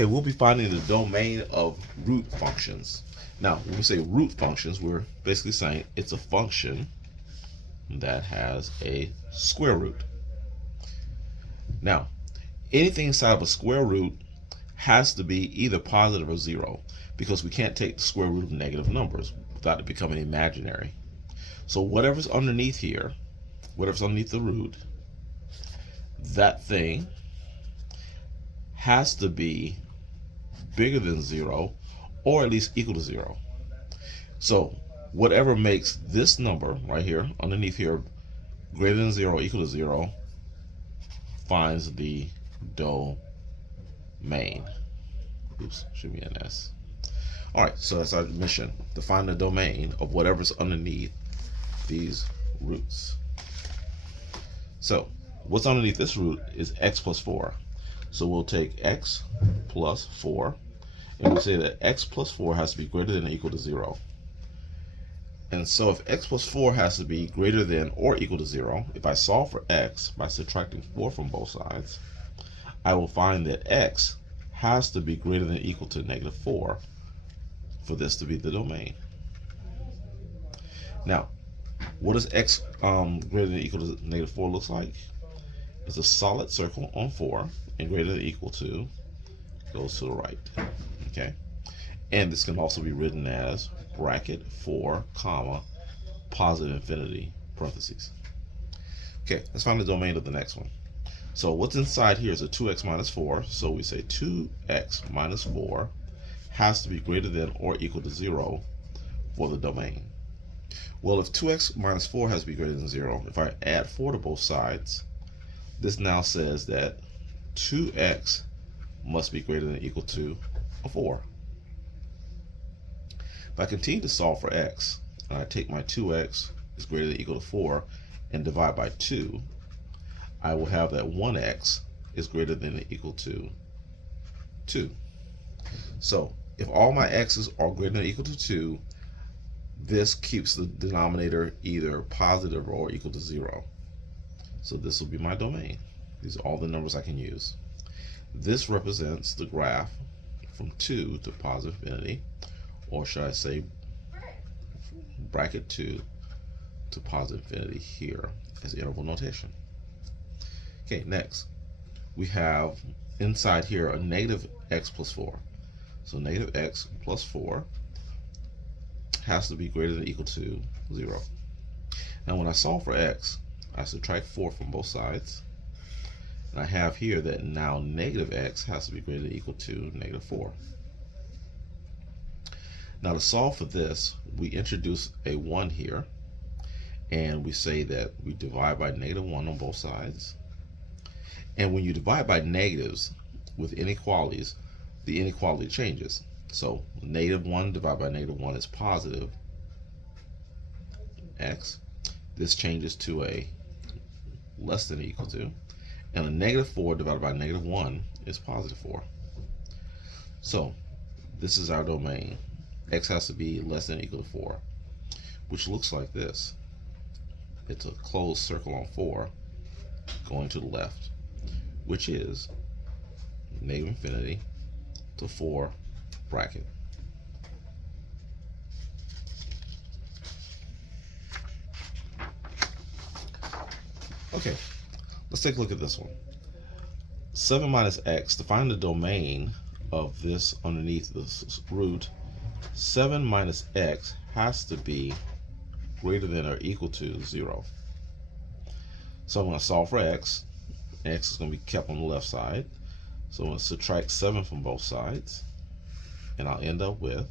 Okay, we'll be finding the domain of root functions. Now, when we say root functions, we're basically saying it's a function that has a square root. Now, anything inside of a square root has to be either positive or zero, because we can't take the square root of negative numbers without it becoming imaginary. So whatever's underneath here, whatever's underneath the root, that thing has to be bigger than zero or at least equal to zero. So whatever makes this number right here underneath here greater than zero or equal to zero finds the domain. Oops, should be an S. Alright, so that's our mission, to find the domain of whatever's underneath these roots. So what's underneath this root is x plus 4. So we'll take x plus 4, and we say that x plus 4 has to be greater than or equal to 0. And so if x plus 4 has to be greater than or equal to 0, if I solve for x by subtracting 4 from both sides, I will find that x has to be greater than or equal to negative 4 for this to be the domain. Now, what does x greater than or equal to negative 4 looks like? It's a solid circle on 4, and greater than or equal to goes to the right. Okay, and this can also be written as bracket 4 comma positive infinity parentheses. Okay, let's find the domain of the next one. So what's inside here is a 2x minus 4, so we say 2x minus 4 has to be greater than or equal to 0 for the domain. Well, if 2x minus 4 has to be greater than 0, if I add 4 to both sides, this now says that 2x must be greater than or equal to a 4. If I continue to solve for x, and I take my 2x is greater than or equal to 4 and divide by 2, I will have that 1x is greater than or equal to 2. So if all my x's are greater than or equal to 2, this keeps the denominator either positive or equal to 0. So this will be my domain. These are all the numbers I can use. This represents the graph from 2 to positive infinity, or should I say bracket 2 to positive infinity here as interval notation. Okay, next we have inside here a negative x plus 4. So negative x plus 4 has to be greater than or equal to 0. Now when I solve for x, I subtract 4 from both sides, and I have here that now negative x has to be greater than or equal to negative 4. Now to solve for this, we introduce a 1 here, and we say that we divide by negative 1 on both sides. And when you divide by negatives with inequalities, the inequality changes. So negative 1 divided by negative 1 is positive x. This changes to a less than or equal to, and a negative 4 divided by negative 1 is positive 4. So this is our domain. X has to be less than or equal to 4, which looks like this. It's a closed circle on 4 going to the left, which is negative infinity to 4 bracket. Okay, let's take a look at this one. 7 minus x, to find the domain of this underneath this root, 7 minus x has to be greater than or equal to 0. So I'm going to solve for x. X is going to be kept on the left side. So I'm going to subtract 7 from both sides, and I'll end up with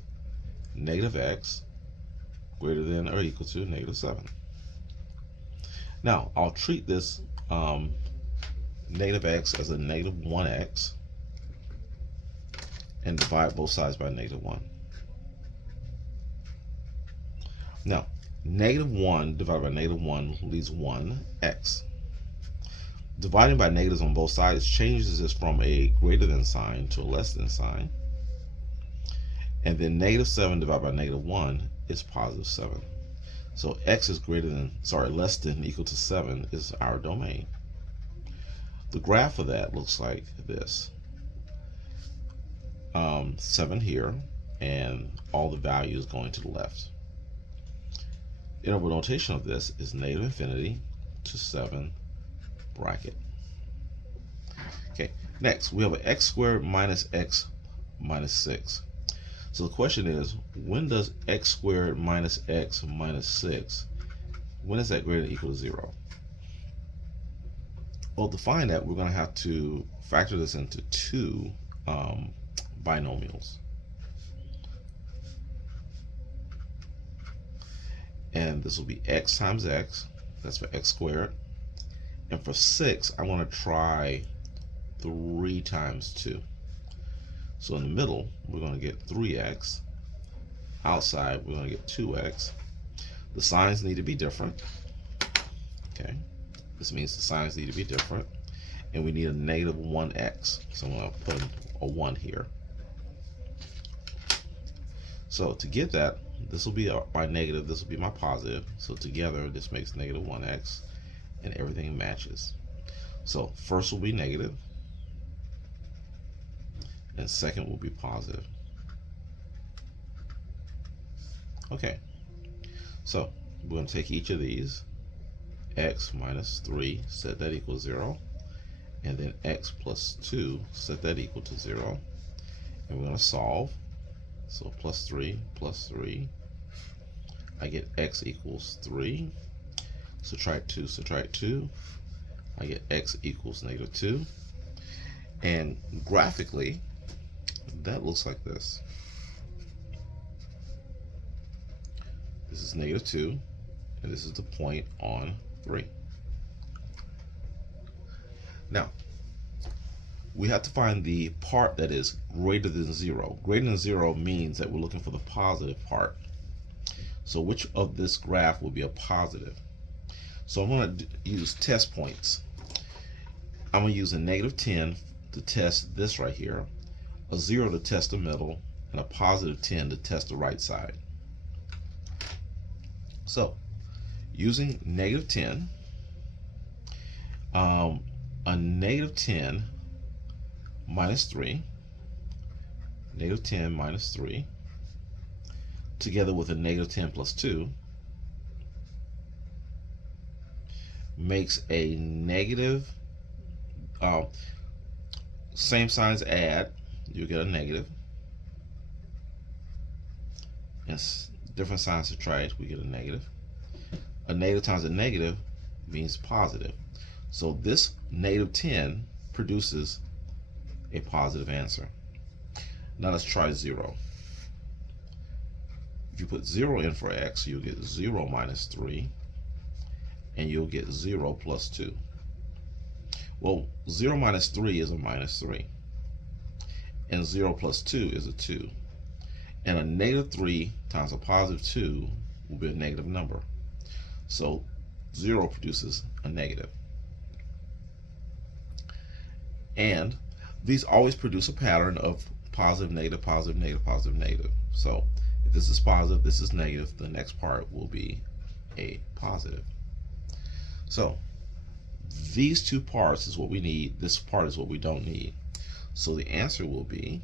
negative x greater than or equal to negative 7. Now I'll treat this negative x as a negative 1x and divide both sides by negative 1. Now negative 1 divided by negative 1 leaves 1x. Dividing by negatives on both sides changes this from a greater than sign to a less than sign. And then negative 7 divided by negative 1 is positive 7. So x is less than equal to 7 is our domain. The graph of that looks like this. 7 here, and all the values going to the left. Interval notation of this is negative infinity to 7 bracket. Okay, next we have an x squared minus x minus 6. So the question is, when does x squared minus x minus 6, when is that greater than or equal to 0? Well, to find that, we're going to have to factor this into two binomials. And this will be x times x, that's for x squared. And for 6, I want to try 3 times 2. So in the middle, we're going to get 3x. Outside, we're going to get 2x. The signs need to be different. Okay, this means the signs need to be different. And we need a negative 1x. So I'm going to put a 1 here. So to get that, this will be my negative, this will be my positive. So together, this makes negative 1x, and everything matches. So first will be negative, and second will be positive. Okay, so we're going to take each of these, x minus 3, set that equals 0, and then x plus 2, set that equal to 0, and we're going to solve. So plus 3, I get x equals 3, subtract 2, I get x equals negative 2, and graphically, that looks like this. This is negative 2, and this is the point on 3. Now, we have to find the part that is greater than 0. Greater than 0 means that we're looking for the positive part. So which of this graph will be a positive? So I'm going to use test points. I'm going to use a negative 10 to test this right here, a 0 to test the middle, and a positive 10 to test the right side. So using negative 10, a negative 10 minus 3, negative 10 minus 3, together with a negative 10 plus 2, makes a negative, same signs add, you get a negative, and different signs subtract, we get a negative. A negative times a negative means positive. So this negative 10 produces a positive answer. Now let's try 0. If you put 0 in for x, you'll get 0 minus 3, and you'll get 0 plus 2. Well, 0 minus 3 is a minus 3, and 0 plus 2 is a 2. And a negative 3 times a positive 2 will be a negative number. So 0 produces a negative. And these always produce a pattern of positive, negative, positive, negative, positive, negative. So if this is positive, this is negative, the next part will be a positive. So these two parts is what we need. This part is what we don't need. So the answer will be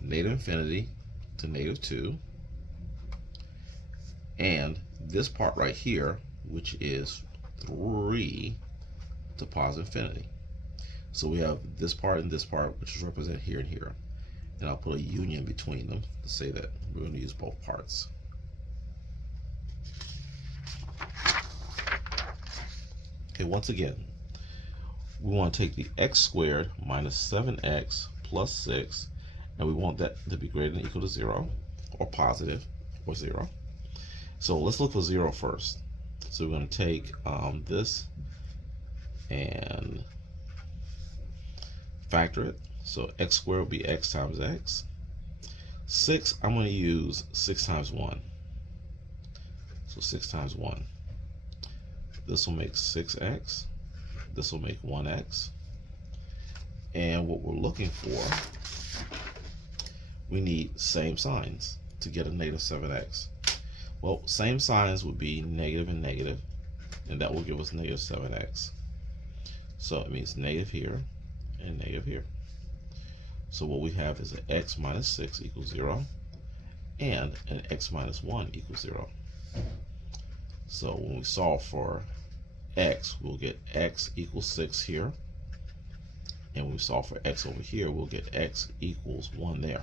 negative infinity to negative 2. And this part right here, which is 3 to positive infinity. So we have this part and this part, which is represented here and here. And I'll put a union between them to say that we're going to use both parts. Okay, once again, we want to take the x squared minus 7x plus 6, and we want that to be greater than or equal to 0, or positive, or 0. So let's look for 0 first. So we're going to take this and factor it. So x squared will be x times x. 6, I'm going to use 6 times 1. So 6 times 1. This will make 6x. This will make 1x. And what we're looking for, we need same signs to get a negative 7x. Well, same signs would be negative and negative, and that will give us negative 7x. So it means negative here and negative here. So what we have is an x minus 6 equals 0 and an x minus 1 equals 0. So when we solve for x, we'll get x equals 6 here. And when we solve for x over here, we'll get x equals 1 there.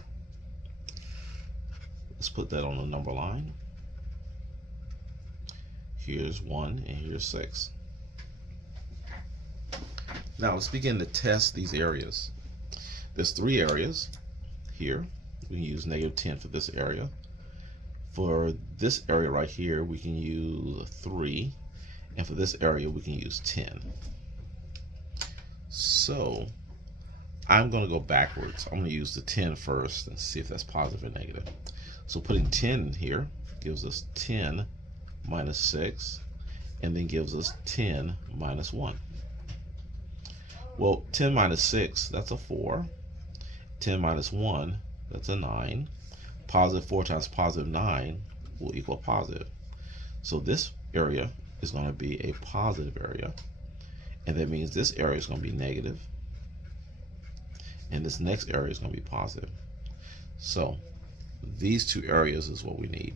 Let's put that on the number line. Here's 1 and here's 6. Now let's begin to test these areas. There's 3 areas here. We can use -10 for this area. For this area right here, we can use 3. And for this area, we can use 10. So I'm going to go backwards. I'm going to use the 10 first and see if that's positive or negative. So putting 10 in here gives us 10 minus 6, and then gives us 10 minus 1. Well, 10 minus 6, that's a 4. 10 minus 1, that's a 9. Positive 4 times positive 9 will equal positive. So this area is going to be a positive area, and that means this area is going to be negative, and this next area is going to be positive. So these 2 areas is what we need.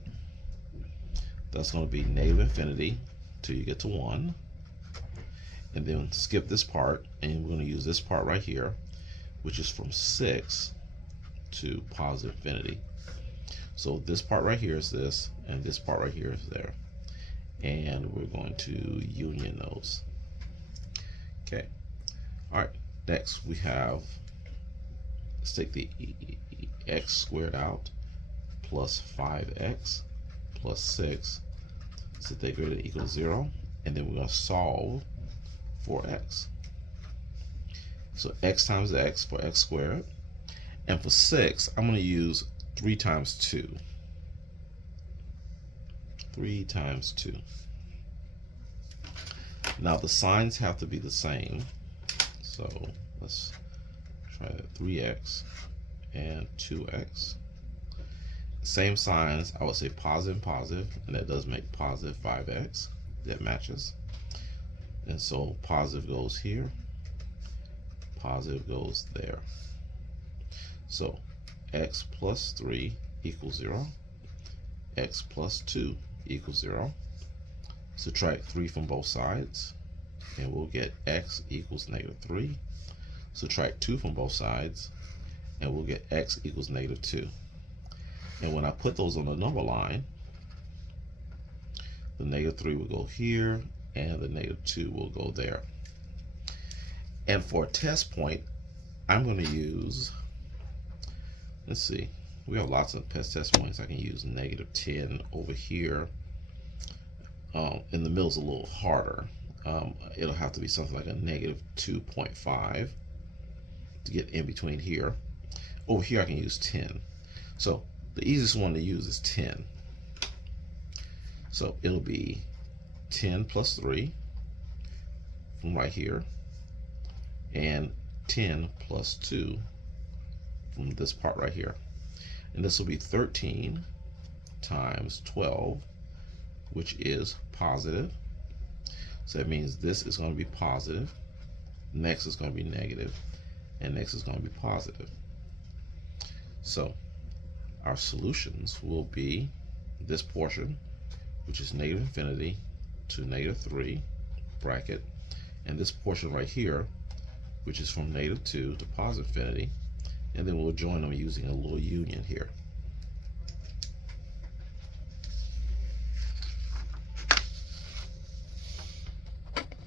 That's going to be -infinity till you get to 1, and then skip this part, and we're going to use this part right here, which is from 6 to positive infinity. So this part right here is this, and this part right here is there, and we're going to union those. Okay. All right. Next we have, let's take the x squared out plus 5x plus 6, set that greater than or equal to 0, and then we're going to solve for x. So x times x for x squared, and for 6 I'm going to use 3 times 2. 3 times 2. Now the signs have to be the same, so let's try that. 3x and 2x. Same signs, I would say positive and positive, and that does make positive 5x. That matches. And so positive goes here, positive goes there. So x plus 3 equals 0, x plus 2 equals 0. Subtract 3 from both sides, and we'll get x equals -3. Subtract 2 from both sides, and we'll get x equals -2. And when I put those on the number line, the -3 will go here, and the -2 will go there. And for a test point, I'm going to use, let's see, we have lots of test points. I can use -10 over here. In the middle is a little harder. It'll have to be something like a -2.5 to get in between here. Over here I can use 10. So the easiest one to use is 10. So it'll be 10 plus 3 from right here, and 10 plus 2 from this part right here. And this will be 13 times 12, which is positive. So that means this is going to be positive, next is going to be negative, and next is going to be positive. So our solutions will be this portion, which is -infinity to -3 bracket, and this portion right here, which is from -2 to positive infinity, and then we'll join them using a little union here.